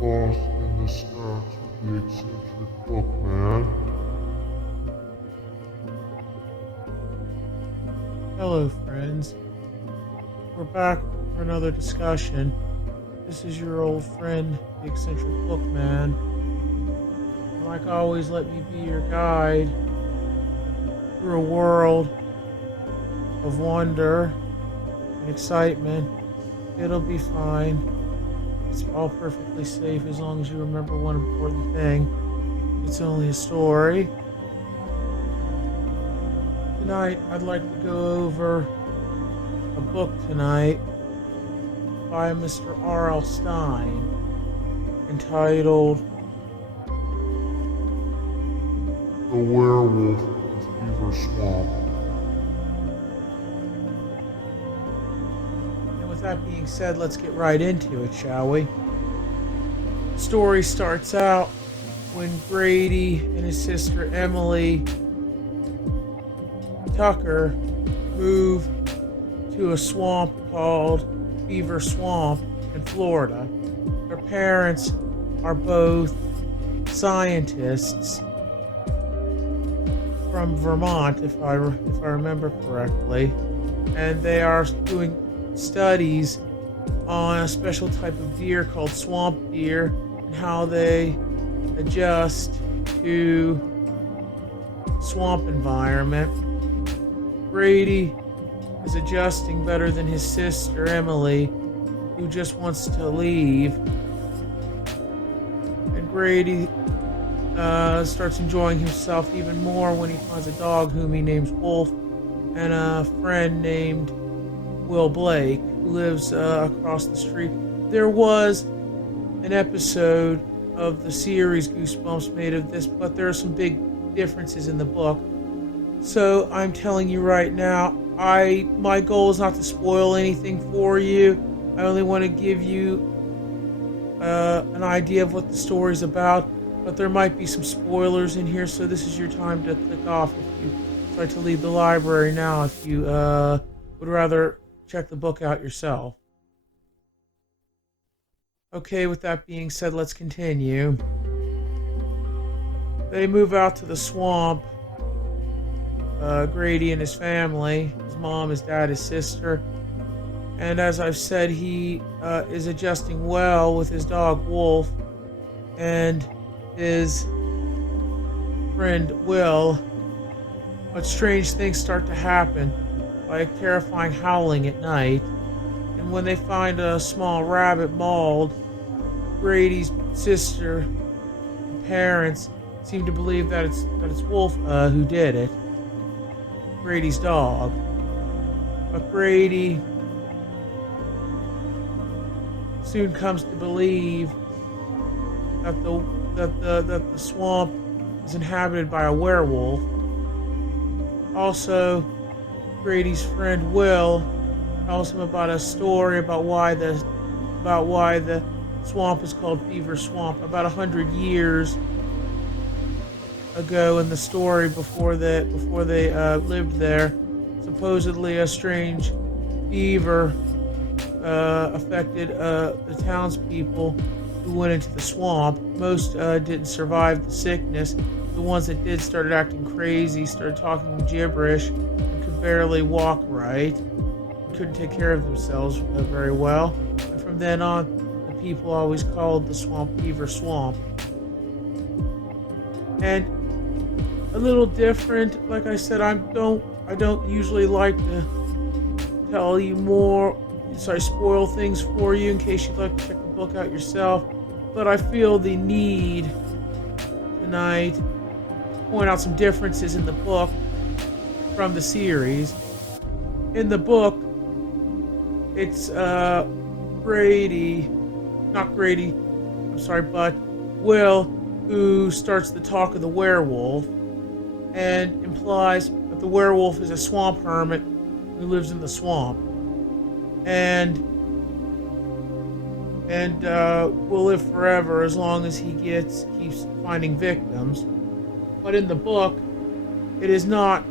lost in the stacks with the eccentric bookman. Hello, friends. We're back for another discussion. This is your old friend, the eccentric bookman. And like always, let me be your guide through a world of wonder and excitement. It'll be fine. It's all perfectly safe as long as you remember one important thing. It's only a story. Tonight, I'd like to go over a book tonight by Mr. R.L. Stine entitled The Werewolf of Beaver Swamp. And with that being said, let's get right into it, shall we? The story starts out when Grady and his sister Emily Tucker move to a swamp called Beaver Swamp in Florida. Their parents are both scientists from Vermont, if I remember correctly, and they are doing studies on a special type of deer called swamp deer and how they adjust to swamp environment. Grady is adjusting better than his sister Emily, who just wants to leave. And Grady starts enjoying himself even more when he finds a dog whom he names Wolf and a friend named Will Blake, who lives across the street. There was an episode of the series Goosebumps made of this, but there are some big differences in the book. So I'm telling you right now, my goal is not to spoil anything for you. I only want to give you an idea of what the story's about, but there might be some spoilers in here, so this is your time to click off if you try to leave the library now, if you would rather check the book out yourself. Okay, with that being said, let's continue. They move out to the swamp. Grady and his family, his mom, his dad, his sister. And as I've said, he is adjusting well with his dog Wolf and his friend Will. But strange things start to happen, like terrifying howling at night. And when they find a small rabbit mauled, Grady's sister and parents seem to believe that it's Wolf who did it. Grady's dog. But Grady soon comes to believe that the swamp is inhabited by a werewolf. Also, Grady's friend Will tells him about a story about why the swamp is called Beaver Swamp. About 100 years ago in the story, before they lived there, supposedly a strange fever affected the townspeople who went into the swamp. Most didn't survive the sickness. The ones that did started acting crazy, started talking gibberish, and could barely walk right, couldn't take care of themselves very well. And from then on, the people always called the swamp Beaver Swamp. And a little different, like I said, I don't usually like to tell you more, so I spoil things for you in case you'd like to check the book out yourself. But I feel the need tonight to point out some differences in the book from the series. In the book, it's but Will, who starts the talk of the werewolf and implies that the werewolf is a swamp hermit who lives in the swamp and will live forever as long as he keeps finding victims. But in the book, it is not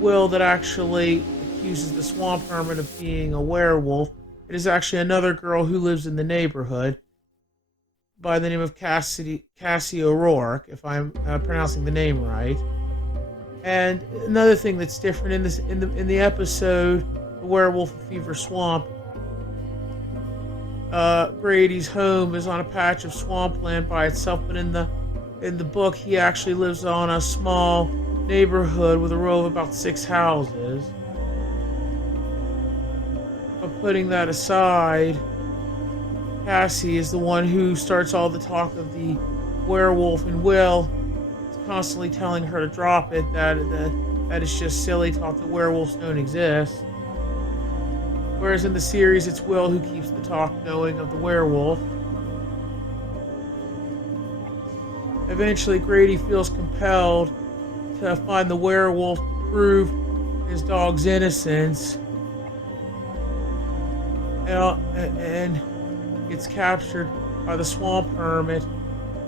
Will that actually accuses the swamp hermit of being a werewolf. It is actually another girl who lives in the neighborhood. by the name of Cassie O'Rourke, if I'm pronouncing the name right. And another thing that's different in the episode, The Werewolf of Fever Swamp, Brady's home is on a patch of swampland by itself, but in the book, he actually lives on a small neighborhood with a row of about 6 houses. But putting that aside, Cassie is the one who starts all the talk of the werewolf, and Will is constantly telling her to drop it, that is just silly talk, that werewolves don't exist. Whereas in the series, it's Will who keeps the talk going of the werewolf. Eventually, Grady feels compelled to find the werewolf to prove his dog's innocence, and gets captured by the swamp hermit,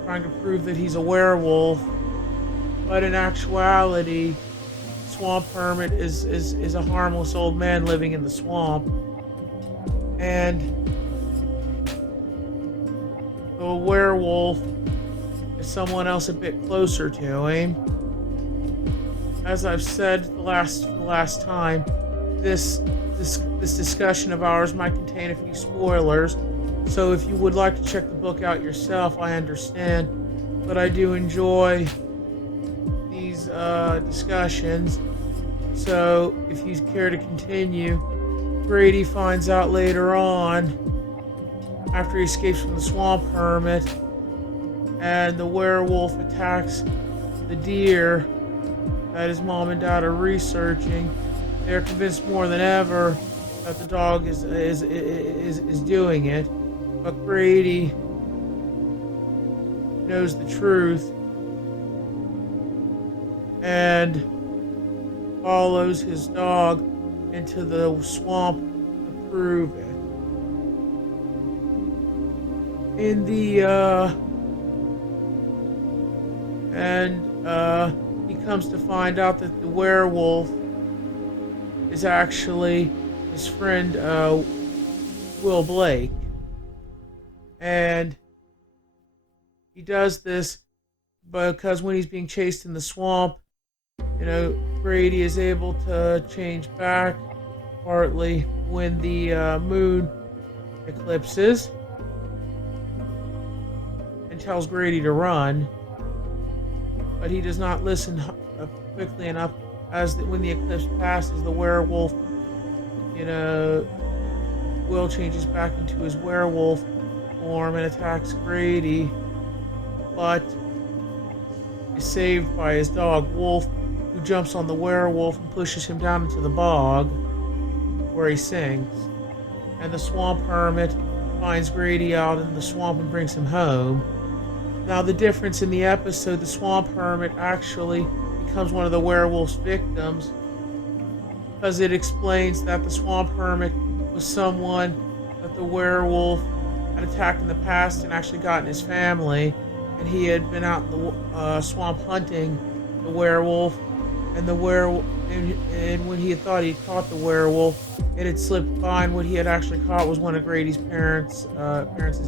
trying to prove that he's a werewolf. But in actuality, swamp hermit is a harmless old man living in the swamp, and the werewolf is someone else a bit closer to him. As I've said the last time, this discussion of ours might contain a few spoilers, so if you would like to check the book out yourself, I understand, but I do enjoy these discussions. So if you care to continue, Grady finds out later on, after he escapes from the swamp hermit and the werewolf attacks the deer that his mom and dad are researching, they're convinced more than ever that the dog is doing it. But Grady knows the truth and follows his dog into the swamp to prove it. He comes to find out that the werewolf is actually his friend Will Blake, and he does this because when he's being chased in the swamp, Grady is able to change back partly when the moon eclipses, and tells Grady to run, but he does not listen quickly enough. When the eclipse passes, the werewolf, Will changes back into his werewolf form and attacks Grady, but is saved by his dog Wolf, who jumps on the werewolf and pushes him down into the bog, where he sinks. And the swamp hermit finds Grady out in the swamp and brings him home. Now, the difference in the episode, the swamp hermit actually becomes one of the werewolf's victims, because it explains that the swamp hermit was someone that the werewolf had attacked in the past and actually gotten his family, and he had been out in the swamp hunting the werewolf, and and when he had thought he had caught the werewolf, it had slipped by, and what he had actually caught was one of Grady's parents'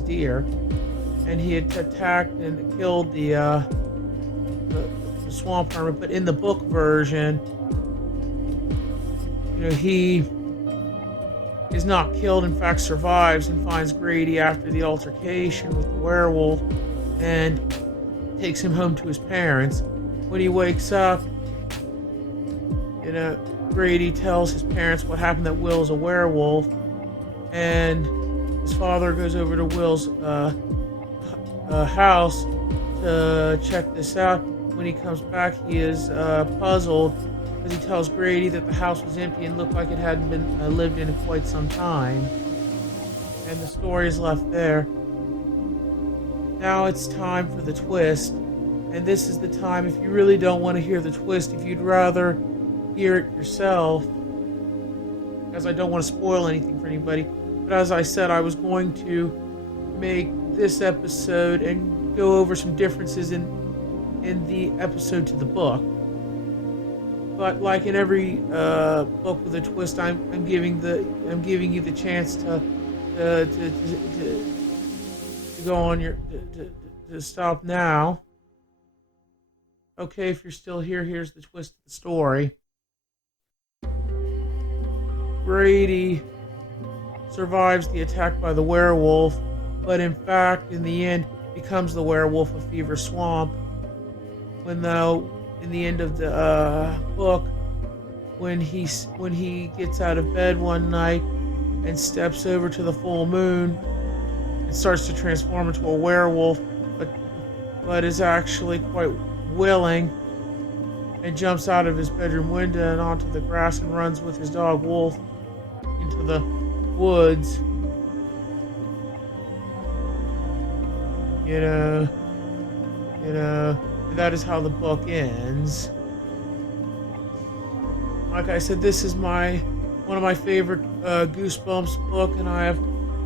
deer, and he had attacked and killed the swamp hermit. But in the book version, he is not killed, in fact survives, and finds Grady after the altercation with the werewolf and takes him home to his parents. When he wakes up, Grady tells his parents what happened, that Will's a werewolf, and his father goes over to Will's house to check this out. When he comes back, he is puzzled, because he tells Grady that the house was empty and looked like it hadn't been lived in quite some time. And the story is left there. Now it's time for the twist, and this is the time, if you really don't want to hear the twist, if you'd rather hear it yourself, because I don't want to spoil anything for anybody, but as I said, I was going to make this episode and go over some differences in the episode to the book. But like in every book with a twist, I'm giving you the chance to go on your to stop now. Okay, if you're still here, here's the twist of the story. Brady survives the attack by the werewolf, but in fact, in the end, becomes the werewolf of Fever Swamp. When though, in the end of the book, when he gets out of bed one night and steps over to the full moon and starts to transform into a werewolf, but is actually quite willing, and jumps out of his bedroom window and onto the grass and runs with his dog Wolf into the woods. You know, that is how the book ends. Like I said, this is one of my favorite Goosebumps book, and I have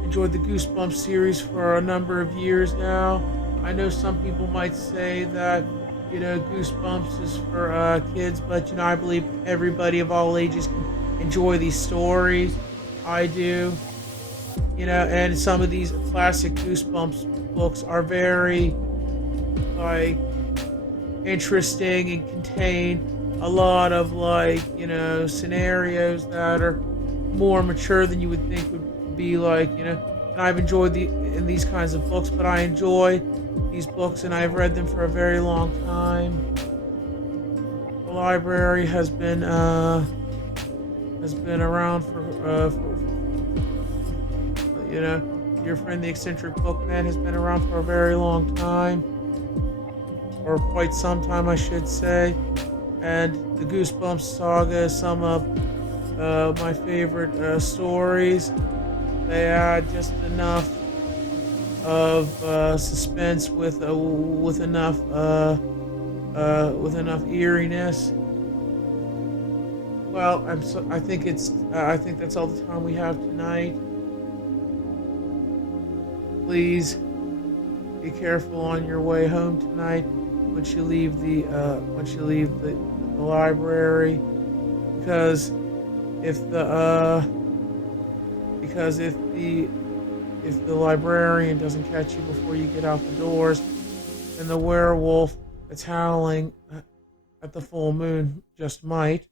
enjoyed the Goosebumps series for a number of years now. I know some people might say that, Goosebumps is for kids, but, I believe everybody of all ages can enjoy these stories. I do. And some of these classic Goosebumps books are very, interesting and contain a lot of, scenarios that are more mature than you would think would be, and I've enjoyed in these kinds of books, but I enjoy these books and I've read them for a very long time. The library has been around for your friend the eccentric bookman has been around for a very long time, or quite some time, I should say. And the Goosebumps saga is some of my favorite stories. They add just enough of suspense with enough eeriness. Well, I think that's all the time we have tonight. Please be careful on your way home tonight once you leave the library, because if the librarian doesn't catch you before you get out the doors, then the werewolf that's howling at the full moon just might.